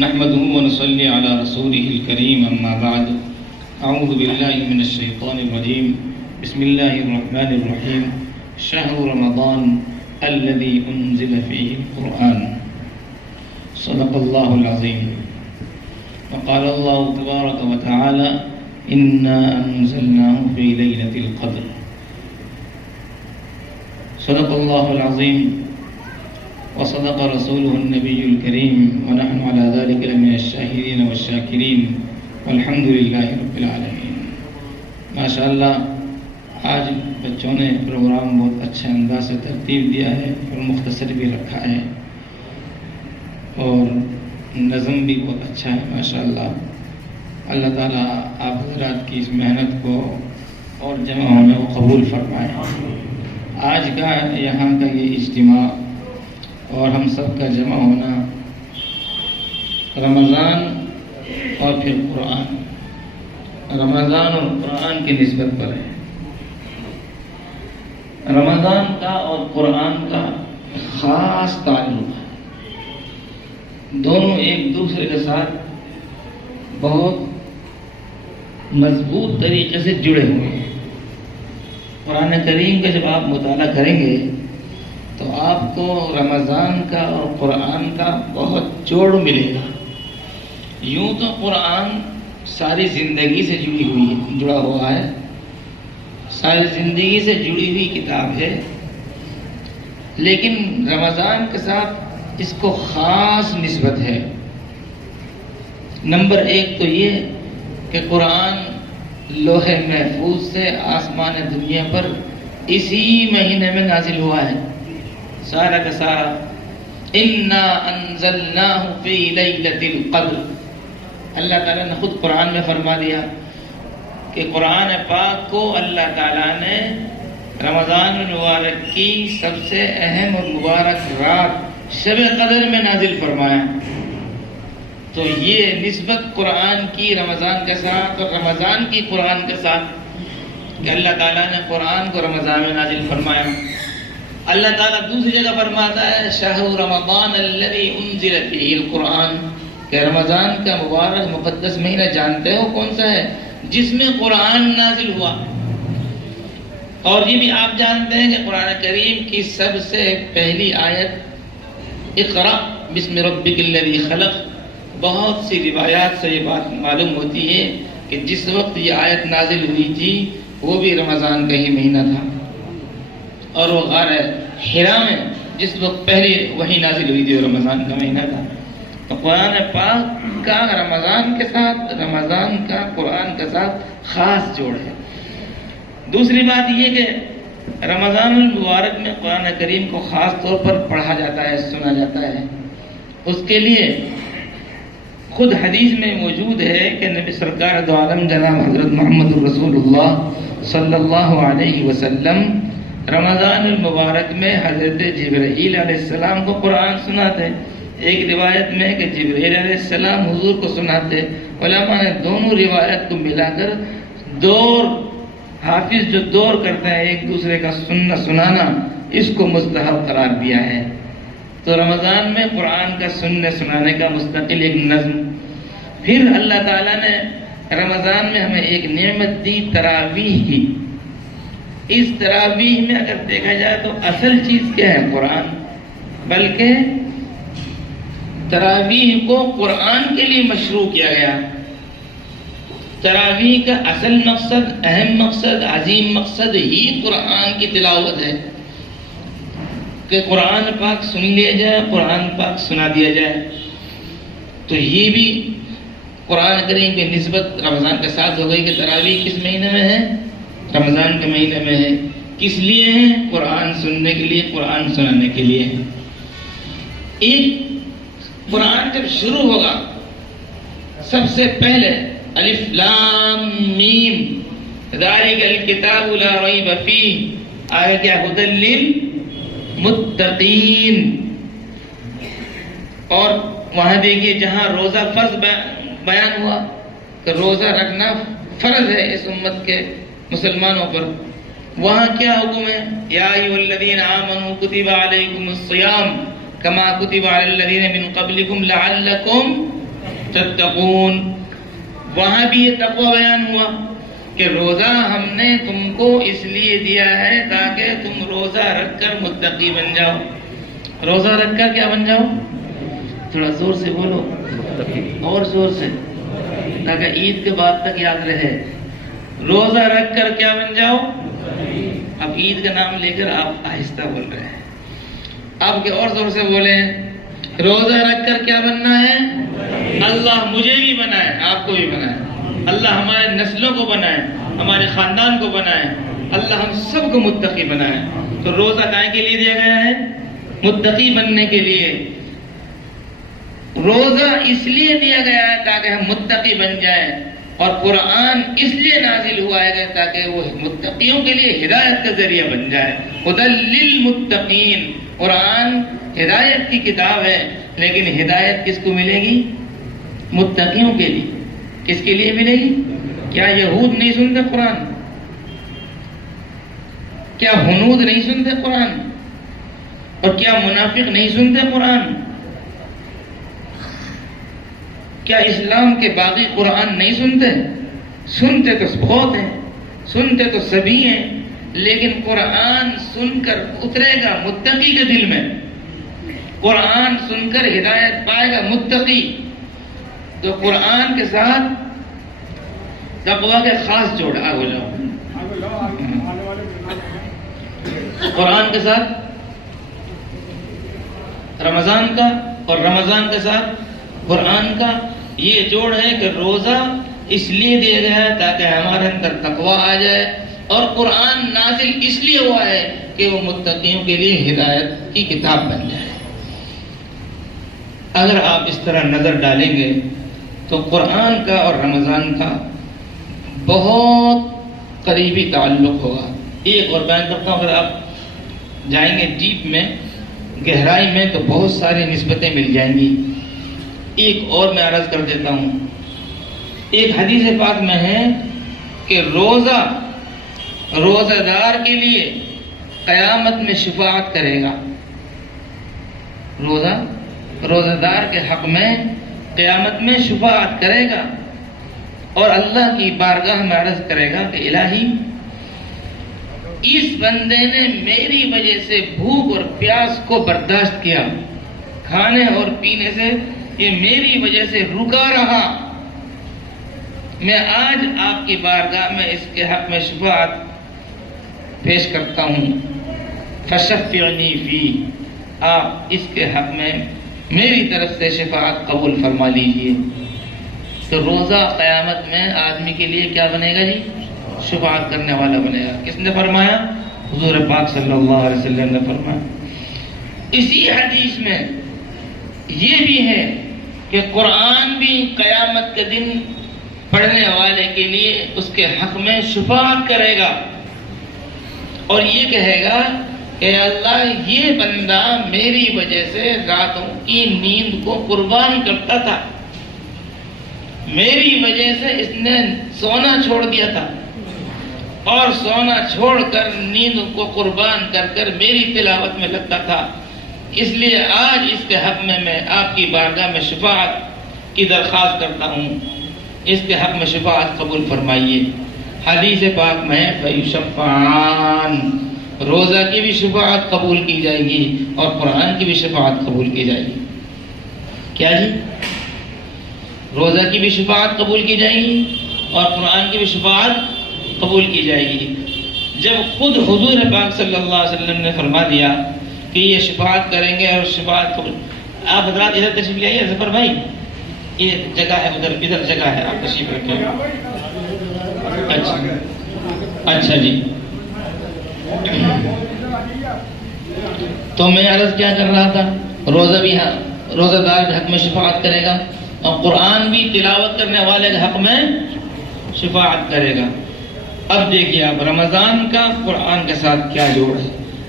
نحمده ونصلي على رسوله الكريم أما بعد أعوذ بالله من الشيطان الرجيم بسم الله الرحمن الرحيم شهر رمضان الذي أنزل فيه القرآن صدق الله العظيم وقال الله تبارك وتعالى إنا أنزلناه في ليلة القدر صدق الله العظيم وصدق رسوله النبي الكريم ونحن على ذلك لمن الشاهدين والشاكرين والحمد لله رب العالمين۔ ماشاء اللہ آج بچوں نے پروگرام بہت اچھے انداز سے ترتیب دیا ہے اور مختصر بھی رکھا ہے اور نظم بھی بہت اچھا ہے ماشاء اللہ۔ اللہ تعالیٰ آپ حضرات کی اس محنت کو اور جمع ہونے کو قبول فرمائے۔ آج کا یہاں کا یہ اجتماع اور ہم سب کا جمع ہونا رمضان اور پھر قرآن، رمضان اور قرآن کی نسبت پر ہے۔ رمضان کا اور قرآن کا خاص تعلق ہے، دونوں ایک دوسرے کے ساتھ بہت مضبوط طریقے سے جڑے ہوئے ہیں۔ قرآن کریم کا جب آپ مطالعہ کریں گے تو آپ کو رمضان کا اور قرآن کا بہت جوڑ ملے گا۔ یوں تو قرآن ساری زندگی سے جڑا ہوا ہے، ساری زندگی سے جڑی ہوئی کتاب ہے، لیکن رمضان کے ساتھ اس کو خاص نسبت ہے۔ نمبر ایک تو یہ کہ قرآن لوح محفوظ سے آسمان دنیا پر اسی مہینے میں نازل ہوا ہے، سارا کا سارا۔ اِنَّا أَنزَلْنَاهُ فِي لَيْلَةِ الْقَدْرِ، اللہ تعالیٰ نے خود قرآن میں فرما دیا کہ قرآن پاک کو اللہ تعالیٰ نے رمضان المبارک کی سب سے اہم اور مبارک رات شب قدر میں نازل فرمایا۔ تو یہ نسبت قرآن کی رمضان کے ساتھ اور رمضان کی قرآن کے ساتھ کہ اللہ تعالیٰ نے قرآن کو رمضان میں نازل فرمایا۔ اللہ تعالیٰ دوسری جگہ فرماتا ہے شہر رمضان الذی انزل فیہ القرآن، کہ رمضان کا مبارک مقدس مہینہ جانتے ہو کون سا ہے؟ جس میں قرآن نازل ہوا۔ اور یہ بھی آپ جانتے ہیں کہ قرآن کریم کی سب سے پہلی آیت اقرأ بسم ربک الذی خلق۔ بہت سی روایات سے یہ بات معلوم ہوتی ہے کہ جس وقت یہ آیت نازل ہوئی تھی وہ بھی رمضان کا ہی مہینہ تھا، اور وہ غار حرا میں جس وقت پہلی وحی نازل ہوئی تھی وہ رمضان کا مہینہ تھا۔ تو قرآن پاک کا رمضان کے ساتھ، رمضان کا قرآن کے ساتھ خاص جوڑ ہے۔ دوسری بات یہ کہ رمضان المبارک میں قرآن کریم کو خاص طور پر پڑھا جاتا ہے، سنا جاتا ہے۔ اس کے لیے خود حدیث میں موجود ہے کہ نبی سرکار دو عالم جناب حضرت محمد رسول اللہ صلی اللہ علیہ وسلم رمضان المبارک میں حضرت جبرائیل علیہ السلام کو قرآن سناتے۔ ایک روایت میں کہ جبرائیل علیہ السلام حضور کو سناتے۔ علماء نے دونوں روایت کو ملا کر دور، حافظ جو دور کرتے ہیں ایک دوسرے کا سنانا، اس کو مستحب قرار دیا ہے۔ تو رمضان میں قرآن کا سنانے کا مستقل ایک نظم۔ پھر اللہ تعالیٰ نے رمضان میں ہمیں ایک نعمت دی، تراویح کی۔ اس تراویح میں اگر دیکھا جائے تو اصل چیز کیا ہے؟ قرآن، بلکہ تراویح کو قرآن کے لیے مشروع کیا گیا۔ تراویح کا اصل مقصد، اہم مقصد، عظیم مقصد ہی قرآن کی تلاوت ہے کہ قرآن پاک سن لیا جائے، قرآن پاک سنا دیا جائے۔ تو یہ بھی قرآن کریم کی نسبت رمضان کے ساتھ ہو گئی کہ تراویح کس مہینے میں ہے؟ رمضان کے مہینے میں ہے۔ کس لیے ہے؟ قرآن سننے کے لیے، قرآن سنانے کے لیے۔ ایک قرآن جب شروع ہوگا سب سے پہلے الف لام میم ذالک الکتاب لا ریب فیہ، آیا کیا؟ ھدی للمتقین۔ اور وہاں دیکھیے جہاں روزہ فرض بیان ہوا کہ روزہ رکھنا فرض ہے اس امت کے مسلمانوں پر، وہاں کیا حکم ہے؟ یا ایھا الذین آمنوا کتب علیکم الصیام کما کتب علی الذین من قبلکم لعلکم تتقون، وہاں بھی یہ تقوی بیان ہوا کہ روزہ ہم نے تم کو اس لیے دیا ہے تاکہ تم روزہ رکھ کر متقی بن جاؤ. روزہ رکھ کر کیا بن جاؤ؟ تھوڑا زور سے بولو، اور زور سے، تاکہ عید کے بعد تک یاد رہے. روزہ رکھ کر کیا بن جاؤ؟ اب عید کا نام لے کر آپ آہستہ بول رہے ہیں، آپ کے اور زور سے بولیں. روزہ رکھ کر کیا بننا ہے؟ اللہ مجھے بھی بنائے، آپ کو بھی بنائے، اللہ ہمارے نسلوں کو بنائے، ہمارے خاندان کو بنائے، اللہ ہم سب کو متقی بنائے. تو روزہ کائے کے لیے دیا گیا ہے؟ متقی بننے کے لیے. روزہ اس لیے دیا گیا ہے تاکہ ہم متقی بن جائیں، اور قرآن اس لیے نازل ہوا ہے تاکہ وہ متقیوں کے لیے ہدایت کا ذریعہ بن جائے. ھدی للمتقین، قرآن ہدایت کی کتاب ہے، لیکن ہدایت کس کو ملے گی؟ متقیوں کے لیے. کس کے لیے ملے گی؟ کیا یہود نہیں سنتے قرآن؟ کیا ہنود نہیں سنتے قرآن؟ اور کیا منافق نہیں سنتے قرآن؟ کیا اسلام کے باقی قرآن نہیں سنتے؟ سنتے تو بہت ہیں، سنتے تو سبھی ہیں، لیکن قرآن سن کر اترے گا متقی کے دل میں، قرآن سن کر ہدایت پائے گا متقی. تو قرآن کے ساتھ تقویٰ کے خاص جوڑ ہو جاؤ. قرآن کے ساتھ رمضان کا، اور رمضان کے ساتھ قرآن کا یہ جوڑ ہے کہ روزہ اس لیے دیا گیا ہے تاکہ ہمارے اندر تقویٰ آ جائے، اور قرآن نازل اس لیے ہوا ہے کہ وہ متقیوں کے لیے ہدایت کی کتاب بن جائے. اگر آپ اس طرح نظر ڈالیں گے تو قرآن کا اور رمضان کا بہت قریبی تعلق ہوگا. ایک اور بیان کرتا ہوں، اگر آپ جائیں گے ڈیپ میں، گہرائی میں، تو بہت ساری نسبتیں مل جائیں گی. ایک اور میں عرض کر دیتا ہوں. ایک حدیث پاک میں ہے کہ روزہ دار کے لیے قیامت میں شفاعت کرے گا. روزہ دار کے حق میں قیامت میں شفاعت کرے گا، اور اللہ کی بارگاہ میں عرض کرے گا کہ الہی، اس بندے نے میری وجہ سے بھوک اور پیاس کو برداشت کیا، کھانے اور پینے سے یہ میری وجہ سے رکا رہا، میں آج آپ کی بارگاہ میں اس کے حق میں شفاعت پیش کرتا ہوں. فشفعنی فی، آپ اس کے حق میں میری طرف سے شفاعت قبول فرما لیجئے. تو روزہ قیامت میں آدمی کے لیے کیا بنے گا جی؟ شفاعت کرنے والا بنے گا. کس نے فرمایا؟ حضور پاک صلی اللہ علیہ وسلم نے فرمایا. اسی حدیث میں یہ بھی ہے کہ قرآن بھی قیامت کے دن پڑھنے والے کے لیے اس کے حق میں شفاعت کرے گا، اور یہ کہے گا کہ اللہ، یہ بندہ میری وجہ سے راتوں کی نیند کو قربان کرتا تھا، میری وجہ سے اس نے سونا چھوڑ دیا تھا، اور سونا چھوڑ کر نیند کو قربان کر کر میری تلاوت میں لگتا تھا. اس لیے آج اس کے حق میں آپ کی بارگاہ میں شفاعت کی درخواست کرتا ہوں، اس کے حق میں شفاعت قبول فرمائیے. حدیث پاک میں فیشفعان، روزہ کی بھی شفاعت قبول کی جائے گی اور قرآن کی بھی شفاعت قبول کی جائے گی. کیا جی؟ روزہ کی بھی شفاعت قبول کی جائے گی اور قرآن کی بھی شفاعت قبول کی جائے گی. جب خود حضور پاک صلی اللہ علیہ وسلم نے فرما دیا کہ یہ شفاعت کریں گے اور شفاعت قبول، آپ حضرات ادھر تشریف لے آئیے. ظفر بھائی، یہ جگہ ہے، ادھر جگہ ہے، آپ تشریف رکھیں. اچھا جی. تو میں عرض کیا کر رہا تھا، روزہ بھی روزہ دار کے حق میں شفاعت کرے گا، اور قرآن بھی تلاوت کرنے والے کے حق میں شفاعت کرے گا. اب دیکھیے آپ، رمضان کا قرآن کے ساتھ کیا جوڑ ہے.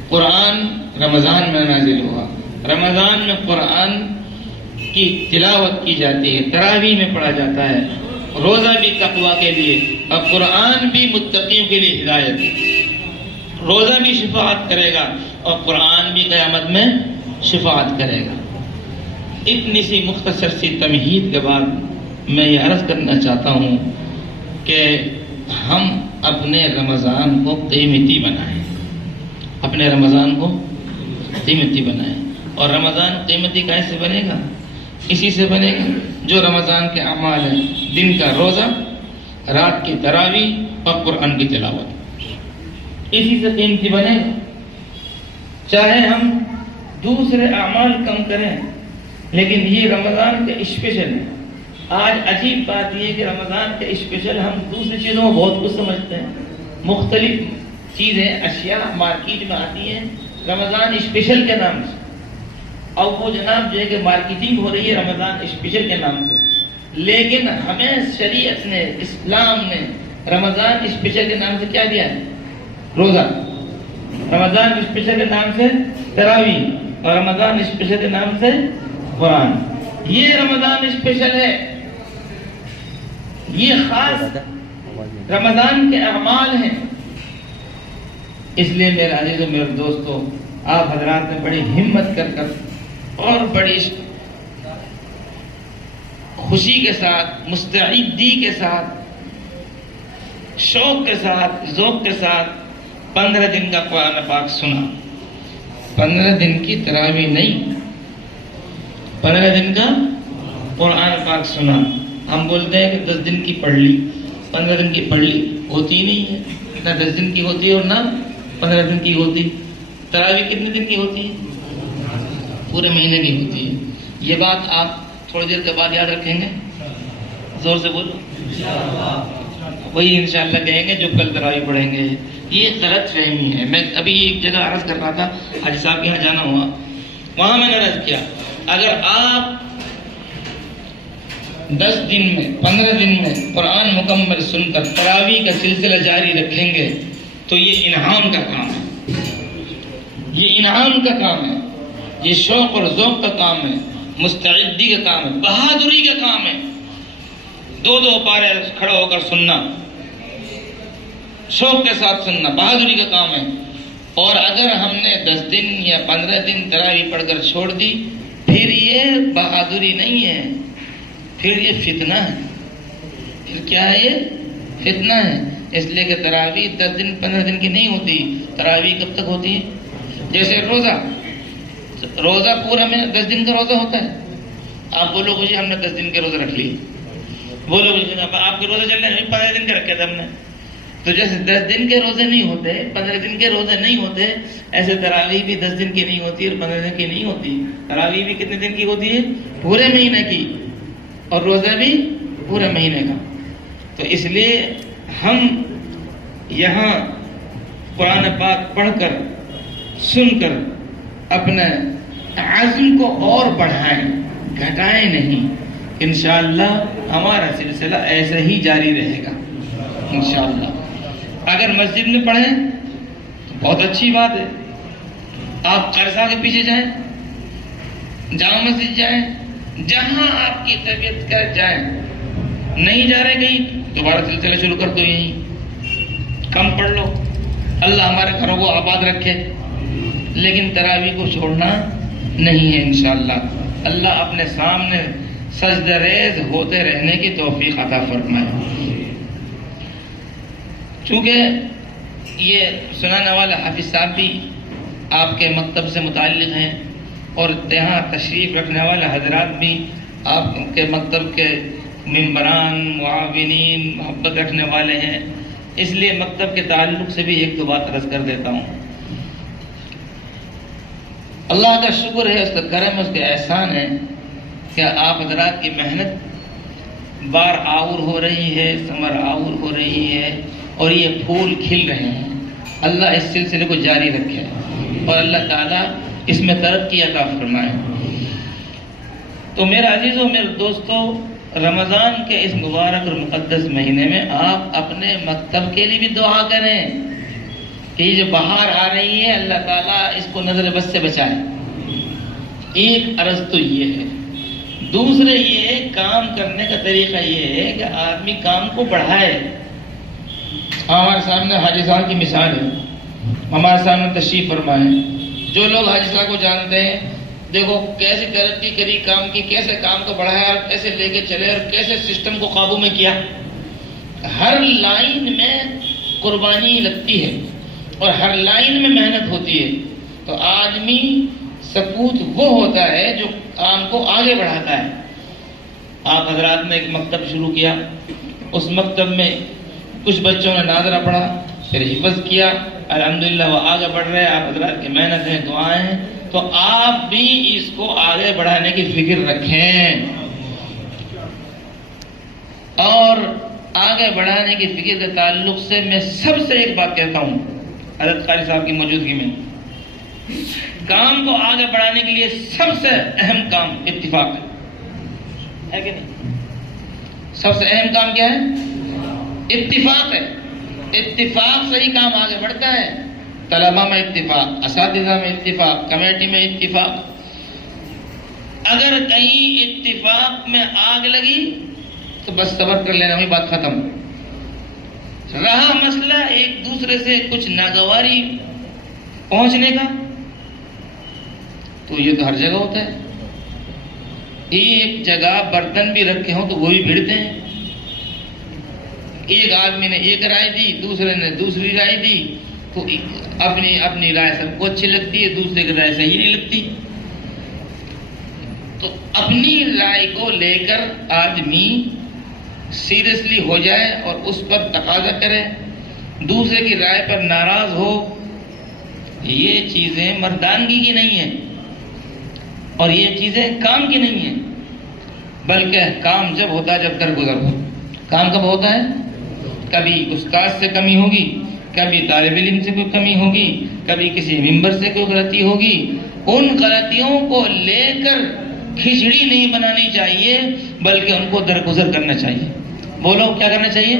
قرآن رمضان میں نازل ہوا، رمضان میں قرآن کی تلاوت کی جاتی ہے، تراویح میں پڑھا جاتا ہے. روزہ بھی تقویٰ کے لیے اور قرآن بھی متقیوں کے لیے ہدایت. روزہ بھی شفاعت کرے گا اور قرآن بھی قیامت میں شفاعت کرے گا. اتنی سی مختصر سی تمہید کے بعد میں یہ عرض کرنا چاہتا ہوں کہ ہم اپنے رمضان کو قیمتی بنائیں، اپنے رمضان کو قیمتی بنائیں. اور رمضان قیمتی کیسے بنے گا؟ اسی سے بنے گا جو رمضان کے اعمال ہیں، دن کا روزہ، رات کی تراویح اور قرآن کی تلاوت، اسی سے قیمتی بنے گا. چاہے ہم دوسرے اعمال کم کریں لیکن یہ رمضان کے اسپیشل ہے. آج عجیب بات یہ ہے کہ رمضان کے اسپیشل ہم دوسری چیزوں میں بہت کچھ سمجھتے ہیں. مختلف چیزیں، اشیاء مارکیٹ میں آتی ہیں رمضان اسپیشل کے نام سے، اور وہ جناب جو ہے کہ مارکیٹنگ ہو رہی ہے رمضان اسپیشل کے نام سے. لیکن ہمیں شریعت نے، اسلام نے رمضان اسپیشل کے نام سے کیا دیا ہے؟ روزہ. رمضان اسپیشل کے نام سے تراویح، اور رمضان اسپیشل کے نام سے قرآن. یہ رمضان اسپیشل ہے، یہ خاص رمضان کے اعمال ہیں. اس لیے میرے عزیزوں، میرے دوستوں، آپ حضرات نے بڑی ہمت کر اور بڑی خوشی کے ساتھ، مستعدی کے ساتھ، شوق کے ساتھ، ذوق کے ساتھ 15 دن کا قرآن پاک سنا. 15 دن کی تراویح نہیں، 15 دن کا قرآن پاک سنا. ہم بولتے ہیں کہ 10 دن کی پڑھ لی، 15 دن کی پڑھ لی، ہوتی نہیں ہے. نہ 10 دن کی ہوتی ہے اور نہ 15 دن کی ہوتی. تراویح کتنے دن کی ہوتی ہے؟ پورے مہینے کی ہوتی ہے. یہ بات آپ تھوڑی دیر کے بعد یاد رکھیں گے. زور سے بولو. وہی انشاءاللہ کہیں گے جو کل تراویح پڑھیں گے. یہ غلط فہمی ہے. میں ابھی ایک جگہ عرض کر رہا تھا، حاجی صاحب کے یہاں جانا ہوا، وہاں میں نے عرض کیا اگر آپ 10 دن میں 15 دن میں قرآن مکمل سن کر تراویح کا سلسلہ جاری رکھیں گے تو یہ انعام کا کام ہے. یہ انعام کا کام ہے، یہ شوق اور ذوق کا کام ہے، مستعدی کا کام ہے، بہادری کا کام ہے. 2 پارے کھڑا ہو کر سننا، شوق کے ساتھ سننا بہادری کا کام ہے. اور اگر ہم نے 10 دن یا 15 دن تراویح پڑھ کر چھوڑ دی، پھر یہ بہادری نہیں ہے، پھر یہ فتنہ ہے. پھر کیا ہے؟ یہ فتنہ ہے. اس لیے کہ تراویح 10 دن 15 دن کی نہیں ہوتی. تراویح کب تک ہوتی ہے؟ جیسے روزہ پورا میں 10 دن کا روزہ ہوتا ہے. آپ بولو مجھے ہم نے 10 دن کے روزے رکھ لیے، بولو مجھے آپ کے روزے چل رہے ہیں 15 دن کے رکھے تھے ہم نے. تو جیسے 10 دن کے روزے نہیں ہوتے، 15 دن کے روزے نہیں ہوتے، ایسے تراویح بھی 10 دن کی نہیں ہوتی اور 15 دن کی نہیں ہوتی. تراویح بھی کتنے دن کی ہوتی ہے؟ پورے مہینے کی. اور روزہ بھی پورے مہینے کا. تو اس لیے ہم یہاں قرآن پاک پڑھ کر، سن کر اپنے عزم کو اور بڑھائیں، گھٹائیں نہیں. انشاءاللہ ہمارا سلسلہ ایسا ہی جاری رہے گا انشاءاللہ. اگر مسجد میں پڑھیں تو بہت اچھی بات ہے. آپ قرضہ کے پیچھے جائیں، جامع مسجد جائیں، جہاں آپ کی طبیعت کر جائیں. نہیں جا رہے کہیں، دوبارہ سلسلہ شروع کر دو، یہیں کم پڑھ لو. اللہ ہمارے گھروں کو آباد رکھے، لیکن تراویح کو چھوڑنا نہیں ہے انشاءاللہ. اللہ اپنے سامنے سجدہ ریز ہوتے رہنے کی توفیق عطا فرمائے. چونکہ یہ سنانے والا حافظ صاحب بھی آپ کے مکتب سے متعلق ہیں اور یہاں تشریف رکھنے والے حضرات بھی آپ کے مکتب کے ممبران، معاونین، محبت رکھنے والے ہیں. اس لیے مکتب کے تعلق سے بھی 1-2 بات عرض کر دیتا ہوں. اللہ کا شکر ہے، اس کا کرم، اس کا احسان ہے کہ آپ حضرات کی محنت بار آور ہو رہی ہے، ثمر آور ہو رہی ہے اور یہ پھول کھل رہے ہیں. اللہ اس سلسلے کو جاری رکھے اور اللہ تعالیٰ اس میں ترقی عطا فرمائے. تو میرے عزیزوں، میرے دوستوں، رمضان کے اس مبارک اور مقدس مہینے میں آپ اپنے مکتب کے لیے بھی دعا کریں کہ یہ جو بہار آ رہی ہے اللہ تعالیٰ اس کو نظر بد سے بچائے. ایک عرض تو یہ ہے. دوسرے یہ ہے کام کرنے کا طریقہ یہ ہے کہ آدمی کام کو بڑھائے. ہمارے سامنے حاجی صاحب کی مثال ہے، ہمارے سامنے تشریف فرمائے. جو لوگ حاجی صاحب کو جانتے ہیں دیکھو کیسے ترقی کری کام کی، کیسے کام کو بڑھایا اور کیسے لے کے چلے اور کیسے سسٹم کو قابو میں کیا. ہر لائن میں قربانی لگتی ہے اور ہر لائن میں محنت ہوتی ہے. تو آدمی سپوت وہ ہوتا ہے جو کام کو آگے بڑھاتا ہے. آپ حضرات نے ایک مکتب شروع کیا، اس مکتب میں کچھ بچوں نے ناظرہ پڑھا، پھر حفظ کیا، الحمدللہ وہ آگے بڑھ رہے ہیں. آپ حضرات کی محنت ہیں، دعائیں ہیں، تو آپ بھی اس کو آگے بڑھانے کی فکر رکھیں. اور آگے بڑھانے کی فکر کے تعلق سے میں سب سے ایک بات کہتا ہوں حضرت قاری صاحب کی موجودگی میں، کام کو آگے بڑھانے کے لیے سب سے اہم کام اتفاق ہے کہ نہیں؟ سب سے اہم کام کیا ہے؟ اتفاق ہے. اتفاق سے ہی کام آگے بڑھتا ہے. طلبہ میں اتفاق، اساتذہ میں اتفاق، کمیٹی میں اتفاق. اگر کہیں اتفاق میں آگ لگی تو بس صبر کر لینا، وہی بات ختم. رہا مسئلہ ایک دوسرے سے کچھ ناگواری پہنچنے کا، تو یہ تو ہر جگہ ہوتا ہے. ایک جگہ برتن بھی رکھے ہوں تو وہ بھی بھیڑتے ہیں. ایک آدمی نے ایک رائے دی، دوسرے نے دوسری رائے دی، تو اپنی رائے سب کو اچھی لگتی ہے، دوسرے کی رائے صحیح نہیں لگتی. تو اپنی رائے کو لے کر آدمی سیریسلی ہو جائے اور اس پر تقاضا کرے، دوسرے کی رائے پر ناراض ہو، یہ چیزیں مردانگی کی نہیں ہیں اور یہ چیزیں کام کی نہیں ہیں. بلکہ کام جب ہوتا ہے جب درگزر ہو. کام کب ہوتا ہے؟ کبھی استاد سے کمی ہوگی، کبھی طالب علم سے کوئی کمی ہوگی، کبھی کسی ممبر سے کوئی غلطی ہوگی. ان غلطیوں کو لے کر کھچڑی نہیں بنانی چاہیے، بلکہ ان کو درگزر کرنا چاہیے. بولو کیا کرنا چاہیے؟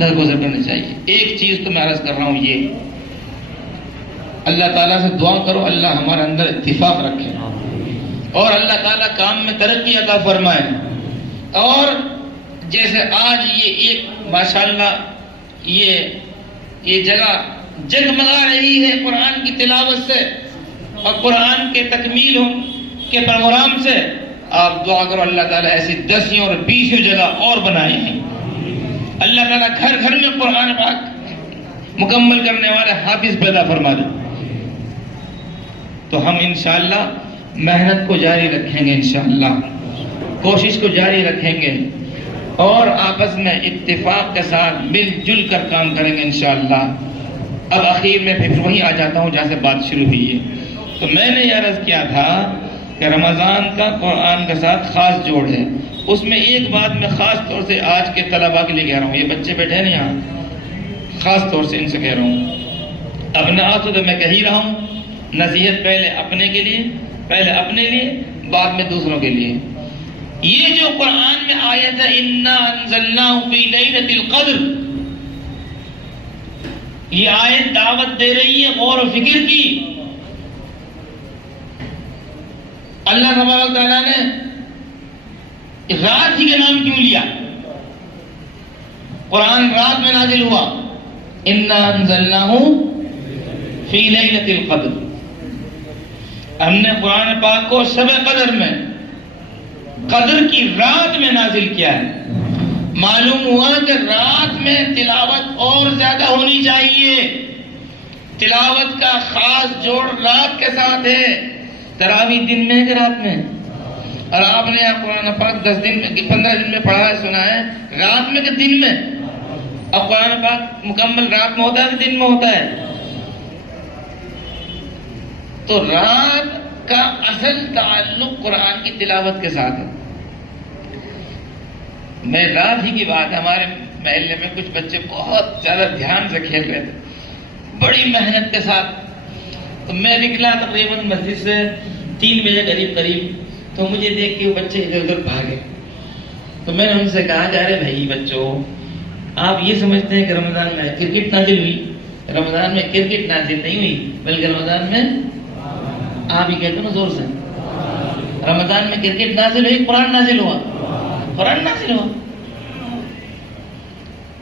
درگزر کرنا چاہیے. ایک چیز تو میں عرض کر رہا ہوں، یہ اللہ تعالیٰ سے دعا کرو اللہ ہمارے اندر اتفاق رکھے اور اللہ تعالیٰ کام میں ترقی عطا فرمائے. اور جیسے آج یہ ایک ماشاءاللہ یہ جگہ جگمگا رہی ہے قرآن کی تلاوت سے اور قرآن کے تکمیل کے پروگرام سے، آپ دعا کرو اللہ تعالیٰ ایسی 10 اور 20 جگہ اور بنائے ہیں. اللہ تعالیٰ گھر گھر میں قرآن پاک مکمل کرنے والے حافظ پیدا فرما دے. تو ہم انشاءاللہ محنت کو جاری رکھیں گے، انشاءاللہ کوشش کو جاری رکھیں گے اور آپس میں اتفاق کے ساتھ مل جل کر کام کریں گے انشاءاللہ. اب اخیر میں پھر وہیں آ جاتا ہوں جہاں سے بات شروع ہوئی ہے. تو میں نے یہ عرض کیا تھا کہ رمضان کا قرآن کے ساتھ خاص جوڑ ہے. اس میں ایک بات میں خاص طور سے آج کے طلباء کے لیے کہہ رہا ہوں، یہ بچے بیٹھے ہیں نا یہاں، خاص طور سے ان سے کہہ رہا ہوں. اپنے آپ تو میں کہہ ہی رہا ہوں، نصیحت پہلے اپنے کے لیے، پہلے اپنے لیے، بعد میں دوسروں کے لیے. یہ جو قرآن میں آیت ہے اِنَّا أَنزَلْنَاهُ فِي لَيْلَةِ الْقَدْرِ، یہ آیت دعوت دے رہی ہے غور و فکر کی. اللہ تبارک تعالیٰ نے رات ہی کا نام کیوں لیا؟ قرآن رات میں نازل ہوا. اِنَّا أَنزَلْنَاهُ فِي لَيْلَةِ الْقَدْرِ، ہم نے قرآن پاک کو شب قدر میں، قدر کی رات میں نازل کیا ہے. معلوم ہوا کہ رات میں تلاوت اور زیادہ ہونی چاہیے. تلاوت کا خاص جوڑ رات کے ساتھ ہے. تراویح دن میں ہے کہ رات میں؟ اور آپ نے قرآن پاک 10 دن میں 15 دن میں پڑھا ہے، سنا ہے، رات میں کہ دن میں؟ اب قرآن پاک مکمل رات میں ہوتا ہے کہ دن میں ہوتا ہے؟ تو رات کا اصل تعلق قرآن کی تلاوت کے ساتھ ہے. میں رات ہی کی بات ہے، ہمارے محلے میں کچھ بچے بہت زیادہ دھیان سے کھیل رہے تھے، بڑی محنت کے ساتھ. تو میں نکلا تقریباً مسجد سے 3 بجے قریب، تو مجھے دیکھ کے وہ بچے ادھر ادھر بھاگے. تو میں نے ان سے کہا کہ ارے بھائی بچوں، آپ یہ سمجھتے ہیں کہ رمضان میں کرکٹ نازل ہوئی؟ رمضان میں کرکٹ نازل نہیں ہوئی، بلکہ رمضان میں آپ ہی کہتے نا زور سے، رمضان میں کرکٹ نازل ہوئی، قرآن نازل ہوا. قرآن نازل ہوا.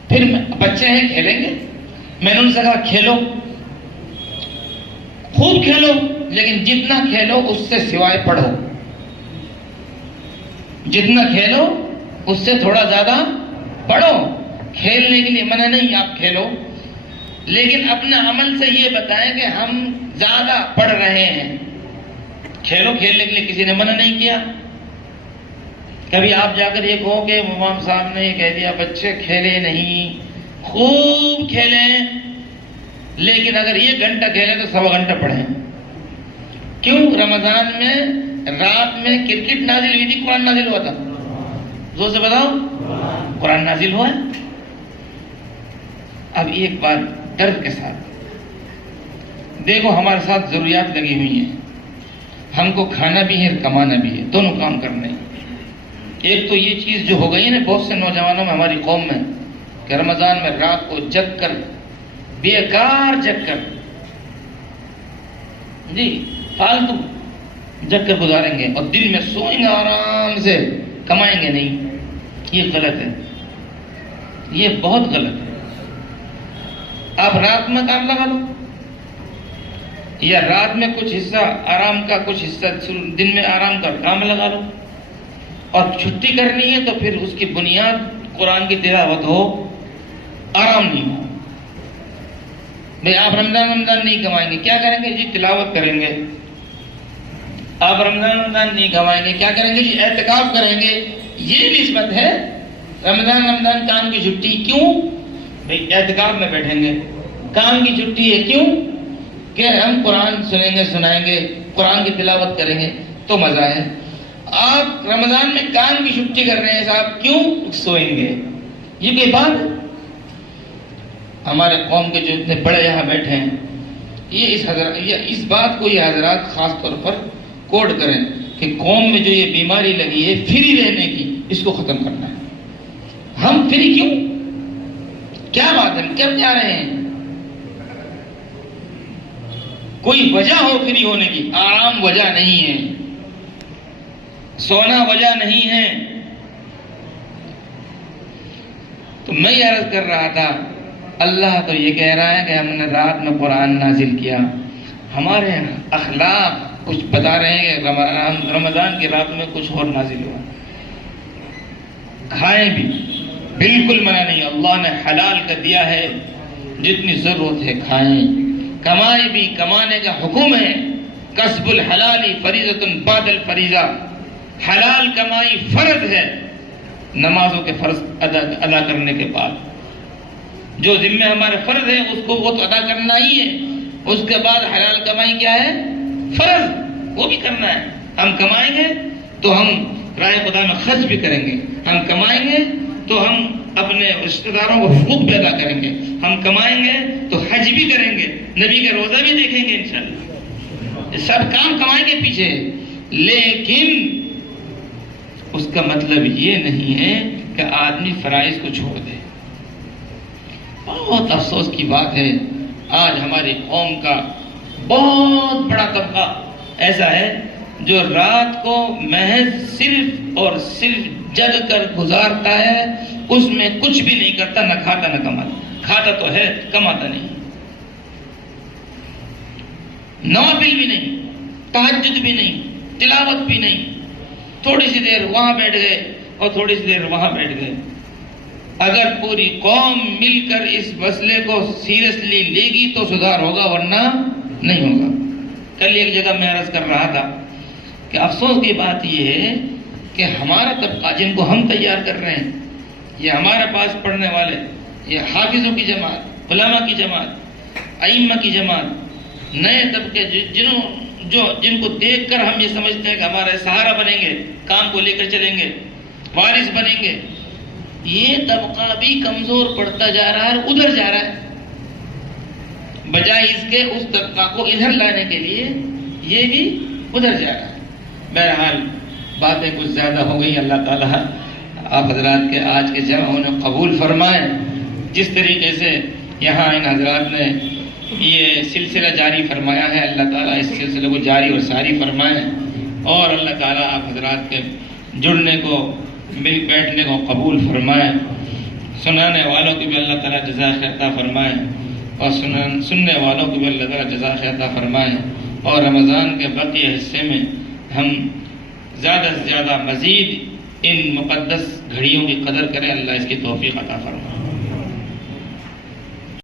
پھر بچے ہیں کھیلیں گے. میں نے ان سے کہا کھیلو، خوب کھیلو، لیکن جتنا کھیلو اس سے سوائے پڑھو، جتنا کھیلو اس سے تھوڑا زیادہ پڑھو۔ کھیلنے کے لیے منع نہیں، آپ کھیلو، لیکن اپنے عمل سے یہ بتائیں کہ ہم زیادہ پڑھ رہے ہیں۔ کھیلو، کھیلنے کے لیے کسی نے منع نہیں کیا۔ کبھی آپ جا کر یہ کہو کہ امام صاحب نے یہ کہہ دیا بچے کھیلے نہیں، خوب کھیلیں، لیکن اگر 1 گھنٹہ کھیلیں تو 1.25 گھنٹہ پڑھیں۔ کیوں؟ رمضان میں رات میں کرکٹ نازل ہوئی تھی، قرآن نازل ہوا تھا؟ زور سے بتاؤ، قرآن نازل ہوا ہے۔ اب ایک بار درد کے ساتھ دیکھو، ہمارے ساتھ ضروریات لگی ہوئی ہیں، ہم کو کھانا بھی ہے اور کمانا بھی ہے، دونوں کام کرنے ہیں۔ ایک تو یہ چیز جو ہو گئی ہے نا بہت سے نوجوانوں میں، ہماری قوم میں، کہ رمضان میں رات کو جگ کر، بیکار جگ کر، جی فالتو جگ کر گزاریں گے، اور دن میں سوئیں گے آرام سے، کمائیں گے نہیں۔ یہ غلط ہے، یہ بہت غلط ہے۔ آپ رات میں کام لگا لو، یا رات میں کچھ حصہ آرام کا، کچھ حصہ دن میں آرام کا کام لگا لو، اور چھٹی کرنی ہے تو پھر اس کی بنیاد قرآن کی تلاوت ہو، آرام نہیں ہو۔ بھئی آپ رمضان نہیں کمائیں گے، کیا کریں گے جی؟ تلاوت کریں گے۔ آپ رمضان نہیں کمائیں گے، کیا کریں گے جی؟ اعتکاف کریں گے۔ یہ نسبت ہے رمضان کام کی چھٹی۔ کیوں؟ بھئی اعتکاف میں بیٹھیں گے، کام کی چھٹی ہے، کیوں کہ ہم قرآن سنیں گے، سنائیں گے، قرآن کی تلاوت کریں گے تو مزہ ہے۔ آپ رمضان میں کام کی چھٹی کر رہے ہیں صاحب، کیوں؟ سوئیں گے۔ یہ کوئی بات ہے؟ ہمارے قوم کے جو اتنے بڑے یہاں بیٹھے ہیں، یہ اس بات کو یہ حضرات خاص طور پر کوڈ کریں کہ قوم میں جو یہ بیماری لگی ہے فری رہنے کی، اس کو ختم کرنا ہے۔ ہم فری کیوں؟ کیا بات ہے؟ کیا چاہ رہے ہیں؟ کوئی وجہ ہو فری ہونے کی، آرام وجہ نہیں ہے، سونا وجہ نہیں ہے۔ تو میں یہ عرض کر رہا تھا، اللہ تو یہ کہہ رہا ہے کہ ہم نے رات میں قرآن نازل کیا، ہمارے اخلاق کچھ بتا رہے ہیں کہ رمضان کی رات میں کچھ اور نازل ہوا۔ کھائیں بھی، بالکل منع نہیں، اللہ نے حلال کا دیا ہے، جتنی ضرورت ہے کھائیں۔ کمائے بھی، کمانے کا حکم ہے، کسب الحلال فریضۃ بعد الفریضہ، حلال کمائی فرض ہے نمازوں کے فرض ادا کرنے کے بعد۔ جو ذمہ ہمارے فرض ہے اس کو وہ تو ادا کرنا ہی ہے، اس کے بعد حلال کمائی کیا ہے؟ فرض، وہ بھی کرنا ہے۔ ہم کمائیں گے تو ہم راہ خدا میں خرچ بھی کریں گے، ہم کمائیں گے تو ہم اپنے رشتہ داروں کو حقوق بھی ادا کریں گے، ہم کمائیں گے تو حج بھی کریں گے، نبی کا روزہ بھی دیکھیں گے انشاءاللہ۔ یہ سب کام کمائیں گے پیچھے، لیکن اس کا مطلب یہ نہیں ہے کہ آدمی فرائض کو چھوڑ دے۔ بہت افسوس کی بات ہے، آج ہماری قوم کا بہت بڑا طبقہ ایسا ہے جو رات کو محض صرف اور صرف جگ کر گزارتا ہے، اس میں کچھ بھی نہیں کرتا، نہ کھاتا نہ کماتا۔ کھاتا تو ہے، کماتا نہیں، نوافل بھی نہیں، تہجد بھی نہیں، تلاوت بھی نہیں، تھوڑی سی دیر وہاں بیٹھ گئے اور تھوڑی سی دیر وہاں بیٹھ گئے۔ اگر پوری قوم مل کر اس مسئلے کو سیریسلی لے گی تو سدھار ہوگا، ورنہ نہیں ہوگا۔ کل ایک جگہ میں عرض کر رہا تھا کہ افسوس کی بات یہ ہے کہ ہمارا طبقہ جن کو ہم تیار کر رہے ہیں، یہ ہمارے پاس پڑھنے والے، یہ حافظوں کی جماعت، علماء کی جماعت، ائمہ کی جماعت، نئے طبقے جن کو دیکھ کر ہم یہ سمجھتے ہیں کہ ہمارے سہارا بنیں گے، کام کو لے کر چلیں گے، وارث بنیں گے، یہ طبقہ بھی کمزور پڑتا جا رہا ہے، ادھر جا رہا ہے۔ بجائے اس کے اس طبقہ کو ادھر لانے کے لیے یہ بھی ادھر جا رہا ہے۔ بہرحال باتیں کچھ زیادہ ہو گئی، اللہ تعالیٰ آپ حضرات کے آج کے جمع ہونے قبول فرمائیں۔ جس طریقے سے یہاں ان حضرات نے یہ سلسلہ جاری فرمایا ہے، اللہ تعالیٰ اس سلسلے کو جاری اور ساری فرمائیں، اور اللہ تعالیٰ آپ حضرات کے جڑنے کو، مل بیٹھنے کو قبول فرمائیں۔ سنانے والوں کی بھی اللہ تعالیٰ جزا خیر عطا فرمائیں، اور سننے والوں کو بھی اللہ تعالیٰ جزا خیر عطا فرمائیں۔ اور رمضان کے بقیہ حصے میں ہم زیادہ سے زیادہ مزید ان مقدس گھڑیوں کی قدر کریں. اللہ اس کی توفیق عطا فرمائے.